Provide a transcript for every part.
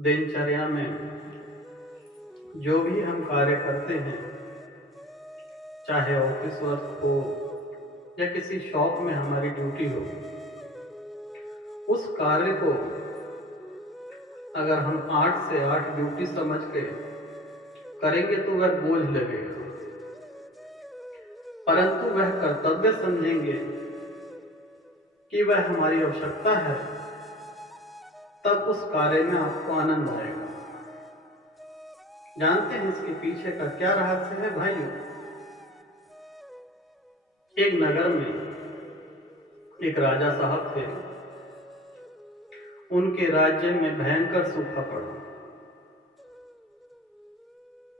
दिनचर्या में जो भी हम कार्य करते हैं, चाहे ऑफिस वर्क हो या किसी शॉप में हमारी ड्यूटी हो, उस कार्य को अगर हम 8 से 8 ड्यूटी समझ के करेंगे तो वह बोझ लगेगा, परंतु वह कर्तव्य समझेंगे कि वह हमारी आवश्यकता है, तब उस कार्य में आपको आनंद आएगा। जानते हैं इसके पीछे का क्या रहस्य है भाइयों? एक नगर में एक राजा साहब थे। उनके राज्य में भयंकर सूखा पड़ा।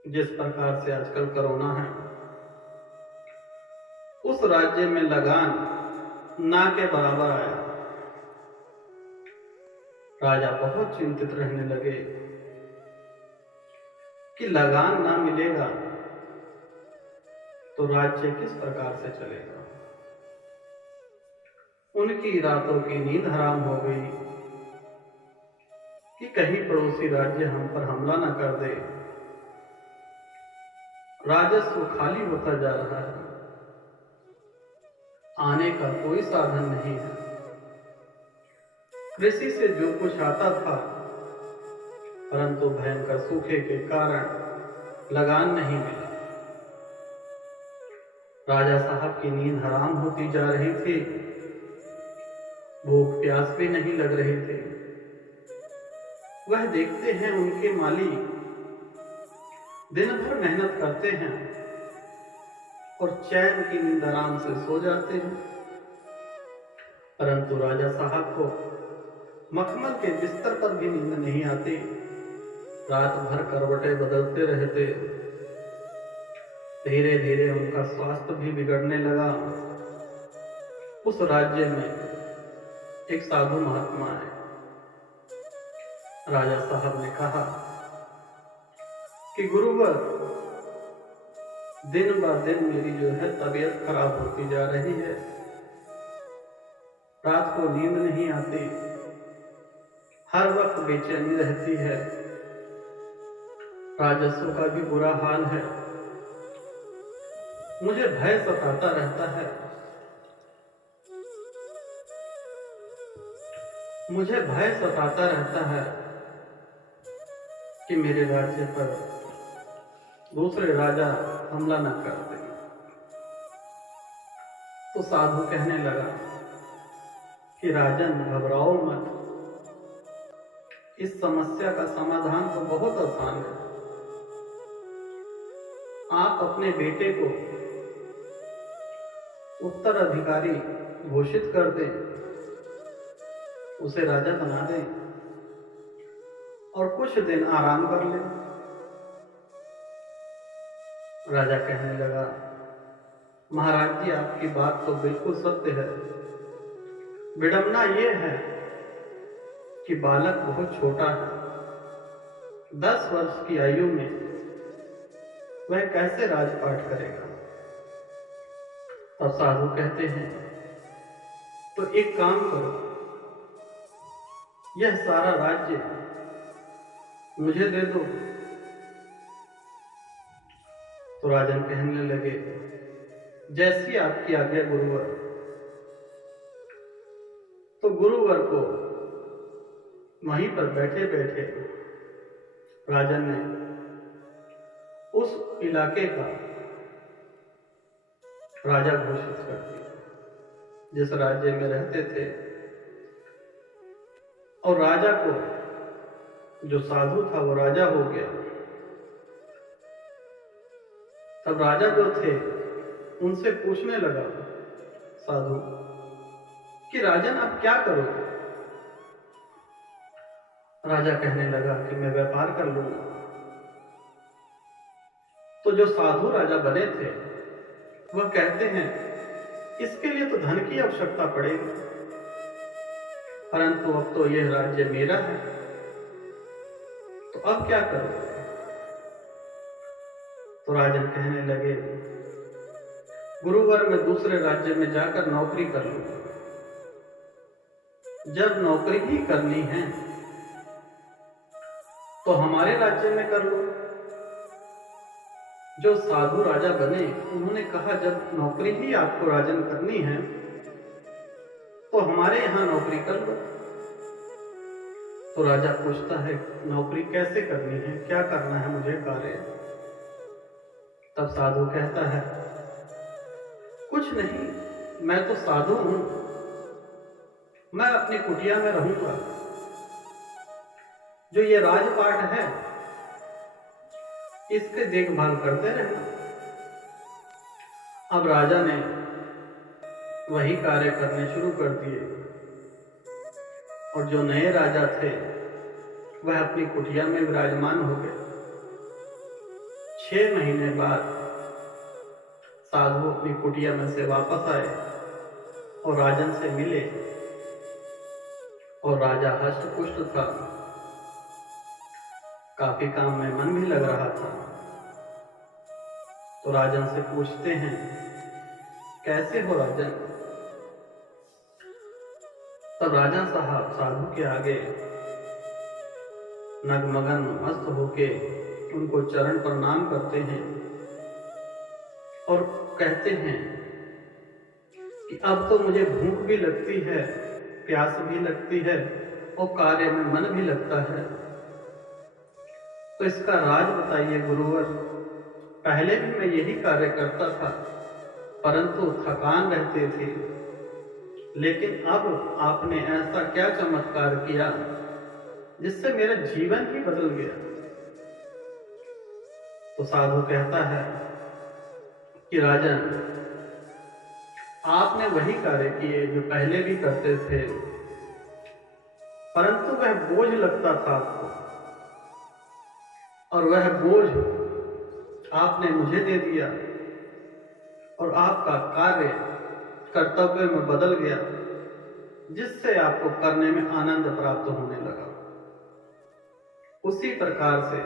जिस प्रकार से आजकल कोरोना है, उस राज्य में लगान ना के बराबर आया। राजा बहुत चिंतित रहने लगे कि लगान ना मिलेगा तो राज्य किस प्रकार से चलेगा। उनकी रातों की नींद हराम हो गई कि कहीं पड़ोसी राज्य हम पर हमला न कर दे। राजस्व खाली होता जा रहा है, आने का कोई साधन नहीं है। कृषि से जो कुछ आता था, परंतु भयंकर सूखे के कारण लगान नहीं मिला। राजा साहब की नींद हराम होती जा रही थी, भूख प्यास भी नहीं लग रही थी। वह देखते हैं उनके माली दिन भर मेहनत करते हैं और चैन की नींद आराम से सो जाते हैं, परंतु राजा साहब को मखमल के बिस्तर पर भी नींद नहीं आती। रात भर करवटें बदलते रहते। धीरे धीरे उनका स्वास्थ्य भी बिगड़ने लगा। उस राज्य में एक साधु महात्मा आए। राजा साहब ने कहा कि गुरुवर, दिन ब दिन मेरी जो है तबीयत खराब होती जा रही है, रात को नींद नहीं आती, हर वक्त बेचैनी रहती है, राजस्व का भी बुरा हाल है, मुझे भय सताता रहता है, मुझे भय सताता रहता है कि मेरे राज्य पर दूसरे राजा हमला न कर दे। तो साधु कहने लगा कि राजन, घबराओ मत, इस समस्या का समाधान तो बहुत आसान है। आप अपने बेटे को उत्तराधिकारी घोषित कर दें, उसे राजा बना दें और कुछ दिन आराम कर लें। राजा कहने लगा, महाराज जी, आपकी बात तो बिल्कुल सत्य है। विडंबना यह है कि बालक बहुत छोटा है। 10 वर्ष की आयु में वह कैसे राजपाट करेगा? तब साधु कहते हैं, तो एक काम करो, यह सारा राज्य मुझे दे दो। तो राजन कहने लगे, जैसी आपकी आज्ञा गुरुवर। तो गुरुवर को वहीं पर बैठे बैठे राजन ने उस इलाके का राजा घोषित कर दिया, जिस राज्य में रहते थे। और राजा को, जो साधु था, वो राजा हो गया। तब राजा जो थे उनसे पूछने लगा साधु कि राजन, आप क्या करोगे? राजा कहने लगा कि मैं व्यापार कर लूंगा। तो जो साधु राजा बने थे वह कहते हैं, इसके लिए तो धन की आवश्यकता पड़ेगी, परंतु अब तो यह राज्य मेरा है, तो अब क्या करोगे? तो राजन कहने लगे, गुरुवर, मैं दूसरे राज्य में जाकर नौकरी कर लूंगा। जब नौकरी ही करनी है तो हमारे राज्य में कर लो। जो साधु राजा बने उन्होंने कहा जब नौकरी ही आपको राजन करनी है तो हमारे यहाँ नौकरी कर लो। तो राजा पूछता है नौकरी कैसे करनी है, क्या करना है मुझे कार्य। तब साधु कहता है कुछ नहीं, मैं तो साधु हूं, मैं अपनी कुटिया में रहूंगा, जो ये राजपाट है इसके देखभाल करते रहना। अब राजा ने वही कार्य करने शुरू कर दिए और जो नए राजा थे वह अपनी कुटिया में विराजमान हो गए। 6 महीने बाद साधु अपनी कुटिया में से वापस आए और राजन से मिले और राजा हष्ट पुष्ट था, काफी काम में मन भी लग रहा था। तो राजन से पूछते हैं कैसे हो राजन। तब राजा साहब साधु के आगे नगमगन मस्त होके उनको चरण प्रणाम करते हैं और कहते हैं कि अब तो मुझे भूख भी लगती है, प्यास भी लगती है और कार्य में मन भी लगता है, तो इसका राज बताइए गुरुवर। पहले भी मैं यही कार्य करता था परंतु थकान रहती थी, लेकिन अब आपने ऐसा क्या चमत्कार किया जिससे मेरा जीवन ही बदल गया। तो साधु कहता है कि राजन आपने वही कार्य किए जो पहले भी करते थे, परंतु वह बोझ लगता था आपको और वह बोझ आपने मुझे दे दिया और आपका कार्य कर्तव्य में बदल गया, जिससे आपको करने में आनंद प्राप्त होने लगा। उसी प्रकार से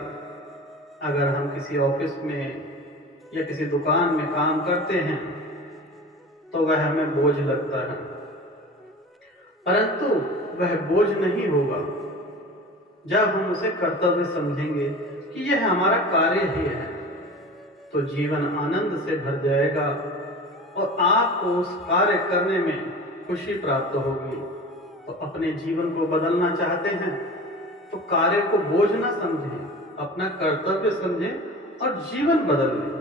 अगर हम किसी ऑफिस में या किसी दुकान में काम करते हैं तो वह हमें बोझ लगता है, परंतु वह बोझ नहीं होगा जब हम उसे कर्तव्य समझेंगे कि यह हमारा कार्य ही है। तो जीवन आनंद से भर जाएगा और आपको उस कार्य करने में खुशी प्राप्त होगी। तो अपने जीवन को बदलना चाहते हैं तो कार्य को बोझ न समझें, अपना कर्तव्य समझें और जीवन बदल लें।